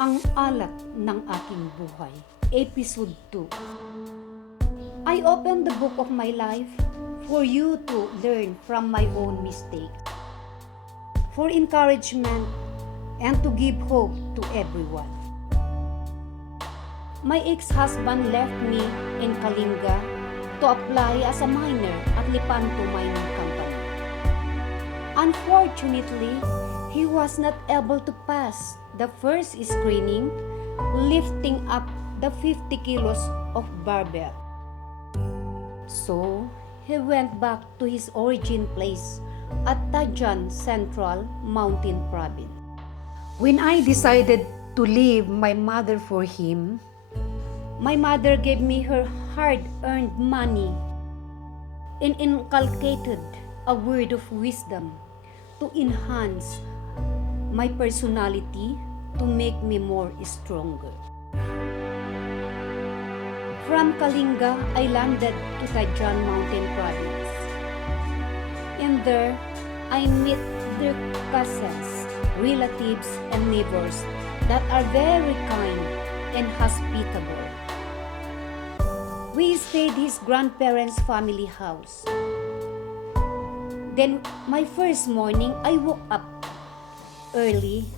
Ang Alat ng Aking Buhay, Episode 2. I open the book of my life for you to learn from my own mistakes, for encouragement, and to give hope to everyone. My ex-husband left me in Kalinga to apply as a miner at Lipanto Mining Company. Unfortunately, he was not able to pass the first screening, lifting up the 50 kilos of barbell. So, he went back to his origin place at Tajan Central Mountain Province. When I decided to leave my mother for him, my mother gave me her hard-earned money and inculcated a word of wisdom to enhance my personality, to make me more stronger. From Kalinga, I landed to Tajan Mountain Province. And there, I met their cousins, relatives, and neighbors that are very kind and hospitable. We stayed his grandparents' family house. Then, my first morning, I woke up early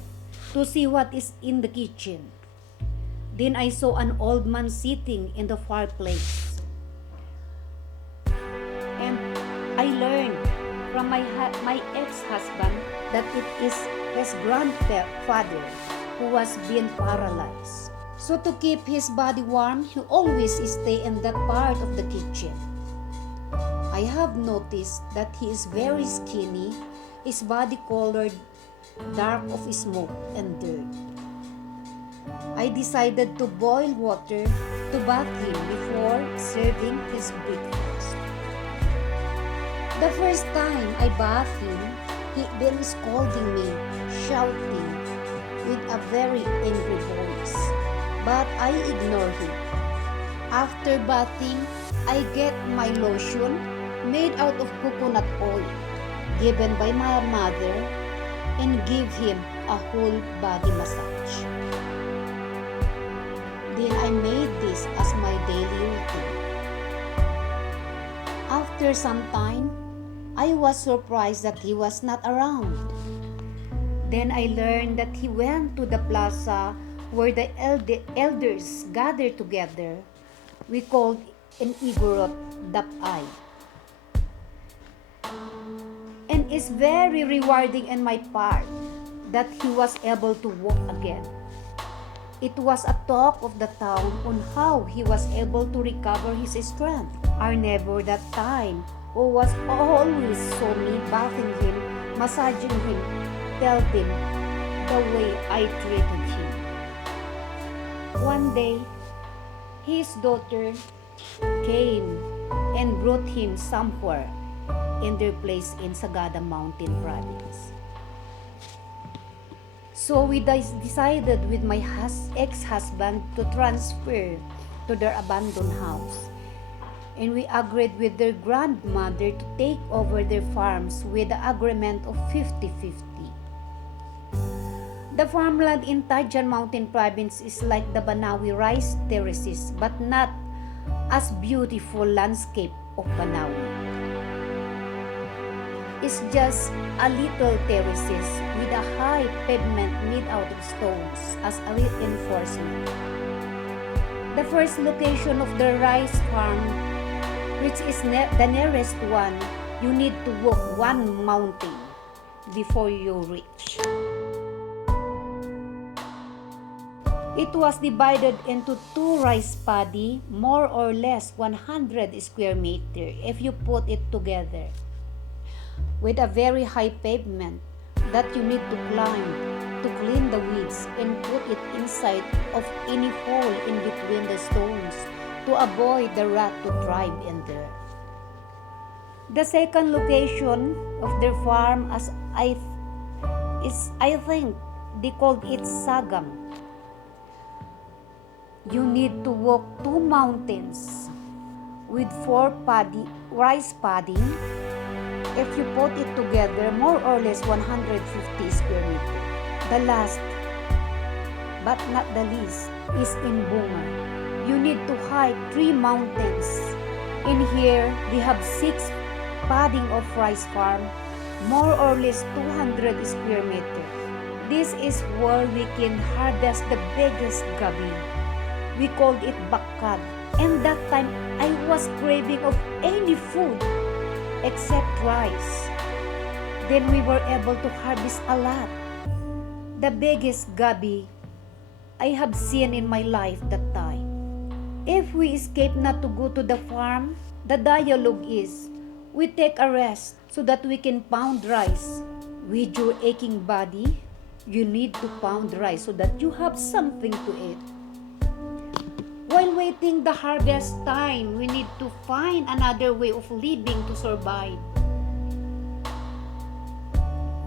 to see what is in the kitchen. Then I saw an old man sitting in the fireplace. And I learned from my ex-husband that it is his grandfather who was being paralyzed. So to keep his body warm, he always stay in that part of the kitchen. I have noticed that he is very skinny, his body colored dark of smoke and dirt. I decided to boil water to bath him before serving his breakfast. The first time I bathed him, he been scolding me, shouting with a very angry voice, but I ignored him. After bathing, I get my lotion made out of coconut oil given by my mother and give him a whole body massage. Then I made this as my daily routine. After some time, I was surprised that he was not around. Then I learned that he went to the plaza where the elders gathered together. We called in Igorot Dapay. And it's very rewarding in my part that he was able to walk again. It was a talk of the town on how he was able to recover his strength. Our neighbor that time, who was always saw me bathing him, massaging him, told him the way I treated him. One day, his daughter came and brought him somewhere in their place in Sagada Mountain Province. So we decided with my ex-husband to transfer to their abandoned house. And we agreed with their grandmother to take over their farms with the agreement of 50-50. The farmland in Tajan Mountain Province is like the Banawi rice terraces, but not as beautiful landscape of Banawi. It's just a little terraces with a high pavement made out of stones as a reinforcement. The first location of the rice farm, which is the nearest one, you need to walk one mountain before you reach. It was divided into two rice paddy, more or less 100 square meter if you put it together, with a very high pavement that you need to climb to clean the weeds and put it inside of any hole in between the stones to avoid the rat to thrive in there. The second location of their farm, I think they called it Sagam. You need to walk two mountains with four rice paddy. If you put it together, more or less 150 square meters. The last but not the least, is in Bunga. You need to hike 3 mountains. In here, we have 6 padding of rice farm, more or less 200 square meter. This is where we can harvest the biggest gabi. We called it bakag. And that time, I was craving of any food except rice. Then we were able to harvest Alat, the biggest gabi I have seen in my life that time. If we escape not to go to the farm, the dialogue is, we take a rest so that we can pound rice. With your aching body, you need to pound rice so that you have something to eat. While waiting the harvest time, we need to find another way of living to survive.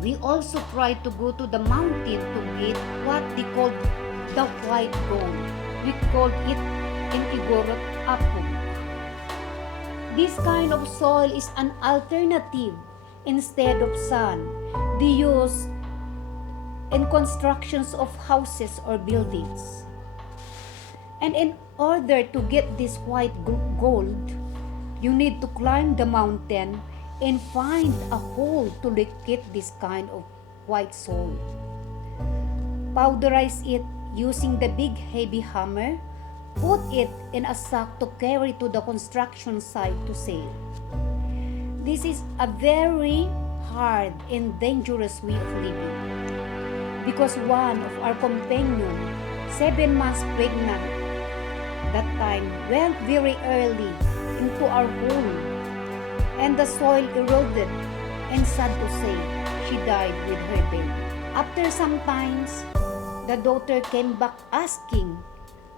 We also try to go to the mountain to get what they call the white gold. We called it in Igorot apog. This kind of soil is an alternative instead of sand. They use in constructions of houses or buildings. And in order to get this white gold, you need to climb the mountain and find a hole to locate this kind of white soil. Powderize it using the big heavy hammer. Put it in a sack to carry to the construction site to sell. This is a very hard and dangerous way of living because one of our companions, 7 months pregnant, that time went very early into our home and the soil eroded, and sad to say, she died with her baby. After some times, the daughter came back asking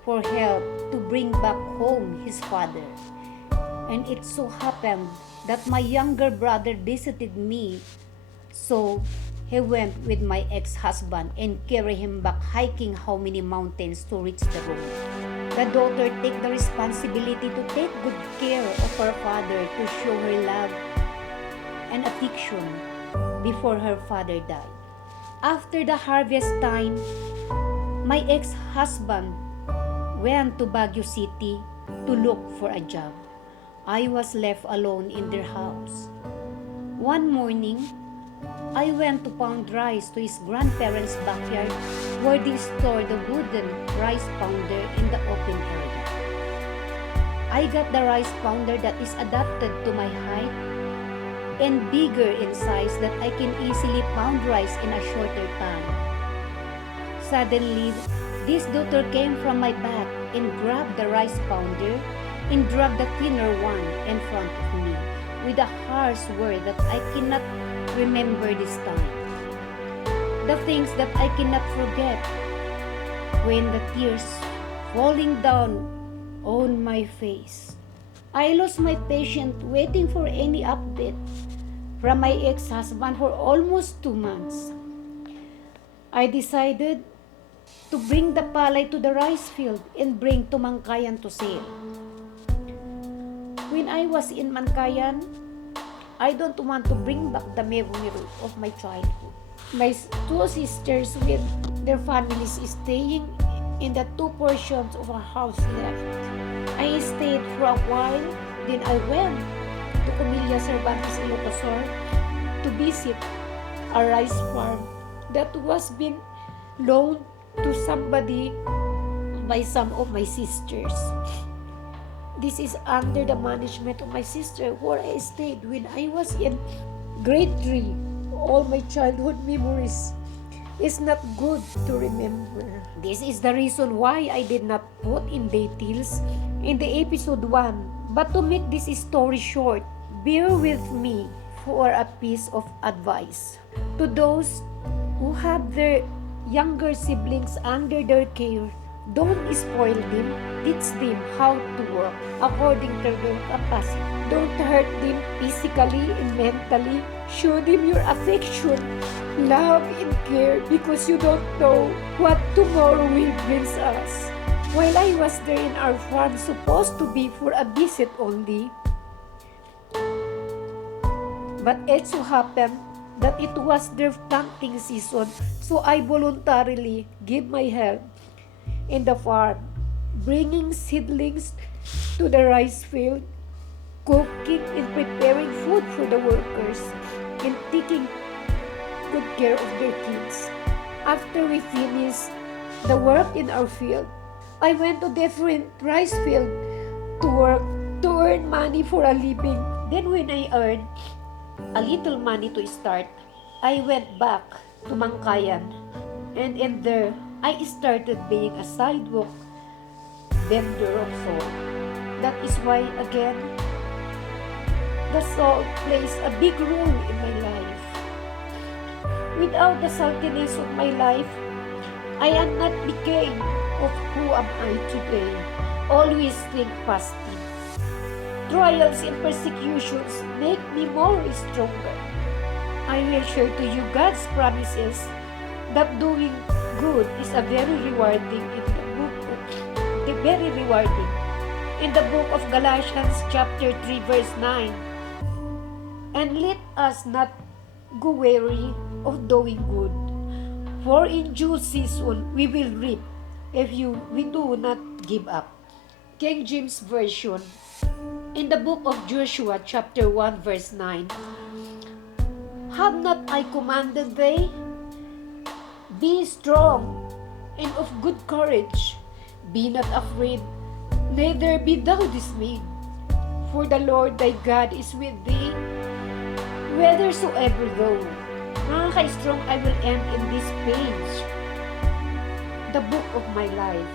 for help to bring back home his father. And it so happened that my younger brother visited me, so he went with my ex-husband and carried him back hiking how many mountains to reach the road. The daughter take the responsibility to take good care of her father to show her love and affection before her father died. After the harvest time, my ex-husband went to Baguio City to look for a job. I was left alone in their house. One morning, I went to pound rice to his grandparents' backyard where they store the wooden rice pounder in the open area. I got the rice pounder that is adapted to my height and bigger in size that I can easily pound rice in a shorter time. Suddenly, this daughter came from my back and grabbed the rice pounder and dragged the thinner one in front of me with a harsh word that I cannot remember this time. The things that I cannot forget when the tears falling down on my face. I lost my patience waiting for any update from my ex-husband for almost 2 months. I decided to bring the palay to the rice field and bring to Mangkayan to sell. When I was in Mangkayan, I don't want to bring back the memory of my childhood. My 2 sisters with their families staying in the 2 portions of our house left. I stayed for a while, then I went to Camilla Cervantes Ilocosur to visit a rice farm that was being loaned to somebody by some of my sisters. This is under the management of my sister where I stayed when I was in grade 3. All my childhood memories is not good to remember. This is the reason why I did not put in details in the episode 1. But to make this story short, bear with me for a piece of advice. To those who have their younger siblings under their care, don't spoil them, teach them how to work according to their capacity. Don't hurt them physically and mentally. Show them your affection, love, and care because you don't know what tomorrow will bring us. While I was there in our farm, supposed to be for a visit only, but it so happened that it was their planting season, so I voluntarily gave my help in the farm, bringing seedlings to the rice field, cooking and preparing food for the workers, and taking good care of their kids. After we finished the work in our field, I went to different rice field to work to earn money for a living. Then when I earned a little money to start, I went back to Mangkayan, and in there I started being a sidewalk vendor of salt. That is why again the salt plays a big role in my life. Without the saltiness of my life, I am not became of who am I today. Always think positive. Trials and persecutions make me more stronger. I will share to you God's promises that doing good is a very rewarding in the book of Galatians chapter 3 verse 9. And let us not go weary of doing good, for in due season we will reap if we do not give up. King James Version. In the book of Joshua chapter 1 verse 9. Have not I commanded thee? Be strong and of good courage. Be not afraid, neither be thou dismayed. For the Lord thy God is with thee, whithersoever thou. Mga ka-strong, I will end in this page, the book of my life.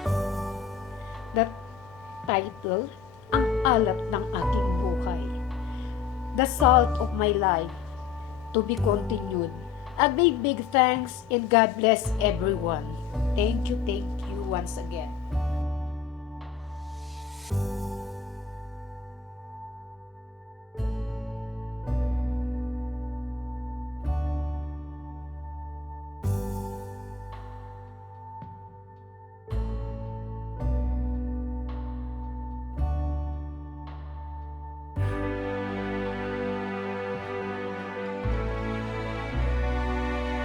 The title, Ang Alat ng Aking Buhay. The salt of my life, to be continued. A big thanks and God bless everyone. Thank you once again.